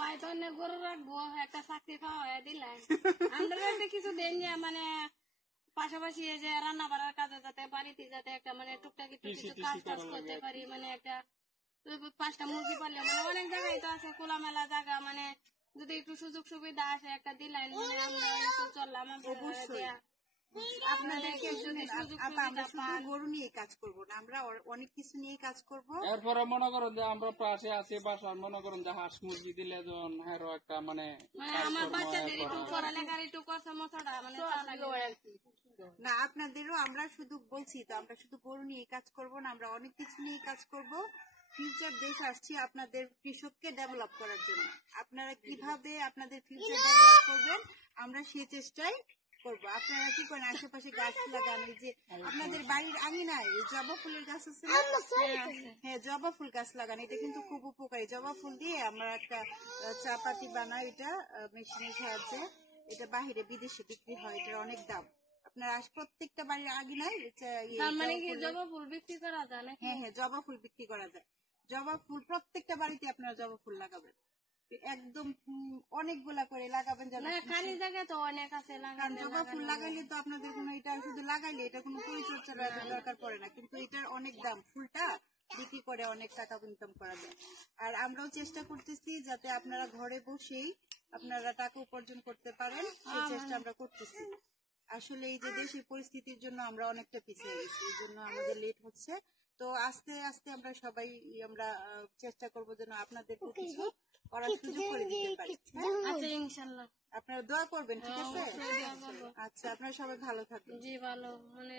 বাইতনে গরু রাখবো, একটা চাকরি খাওয়া দিলাই। আমরা কিছু দেন যে মানে পাশাপাশি যে রান্না বাড়ার কাজে যাতে বাড়িতে যাতে একটা মানে টুকটাক একটু কিছু কাজ টাজ করতে পারি, মানে একটা 5টা মুরগি পারলে মানে অনেক জায়গায় তো আছে খোলামেলা জায়গা, মানে যদি একটু সুযোগ সুবিধা আসে একটা দিলাই মানে আমরা একটু চললাম। আপনাদেরকে আমরা শুধু গরু নিয়ে কাজ করবো না, আমরা অনেক কিছু নিয়ে কাজ করবো। এরপরে মনে করেন যে আমরা পাশে আছি বাসার, মনে করেন যে হাঁস মুরগি দিলে যখন আরো একটা মানে আমার বাচ্চাদের একটু পড়ালেখার একটু কষ্ট মতটা মানে না, আপনাদেরও আমরা শুধু বলছি তো, আমরা শুধু গরু নিয়ে কাজ করবো না, আমরা অনেক কিছু নিয়ে কাজ করব। ফিউচার দেশ আসছি আপনাদের কৃষককে ডেভেলপ করার জন্য। আপনারা কিভাবে আপনাদের ফিউচার ডেভেলপ করবেন আমরা সেই চেষ্টাই করবো। আপনারা কি করেন, আশেপাশে গাছ লাগান, এই যে আপনাদের বাড়ির আঙিনায় জবা ফুলের গাছ আছে, হ্যাঁ জবা ফুল গাছ লাগান, এটা কিন্তু খুব উপকারী। জবা ফুল দিয়ে আমরা একটা চা পাতি বানাই, এটা মেশিনের সাহায্যে, এটা বাহিরে বিদেশে বিক্রি হয়, এটার অনেক দাম। আপনার প্রত্যেকটা বাড়ির আঙিনায় জবা ফুল বিক্রি করা যায় না? হ্যাঁ হ্যাঁ, জবা ফুল বিক্রি করা যায়। জবা ফুল প্রত্যেকটা বাড়িতে আপনারা জবা ফুল লাগাবেন, একদম অনেকগুলা করে লাগাবেন। খালি জায়গা তো অনেক আছে, জবা ফুল লাগাইলে তো আপনাদের কোনো, এটা শুধু লাগাইলে এটা কোনো পরিচর্যার দরকার পড়ে না, কিন্তু এটার অনেক দাম। ফুলটা বিক্রি করে অনেক টাকা ইনকাম করা যায়। আর আমরাও চেষ্টা করতেছি যাতে আপনারা ঘরে বসেই আপনারা টাকা উপার্জন করতে পারেন, সেই চেষ্টা আমরা করতেছি। আসলে এই যে দেশের পরিস্থিতির জন্য আমরা অনেকটা পিছিয়ে গেছি, এই জন্য আমাদের লেট হচ্ছে। তো আস্তে আস্তে আমরা সবাই আমরা চেষ্টা করবো যেন আপনাদের কিছু করার সুযোগ করে দিতে পারি। ইনশাল্লাহ আপনারা দোয়া করবেন, ঠিক আছে? আচ্ছা, আপনারা সবাই ভালো থাকবেন। জি ভালো, মানে